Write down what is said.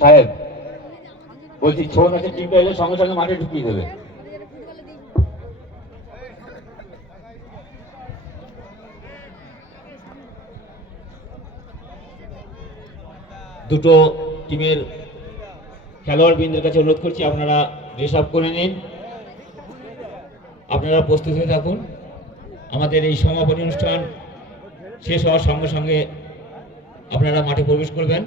সাহেব বলছি ছৌ নাচের টিমটা এলে সঙ্গে সঙ্গে মাঠে ঢুকিয়ে দেবে। দুটো টিমের খেলোয়াড় খেলোয়াড়বৃন্দের কাছে অনুরোধ করছি, আপনারা ড্রেস আপ করে নিন। আপনারা প্রস্তুত হয়ে থাকুন। আমাদের এই সমাপনী অনুষ্ঠান শেষ হওয়ার সঙ্গে সঙ্গে আপনারা মাঠে প্রবেশ করবেন।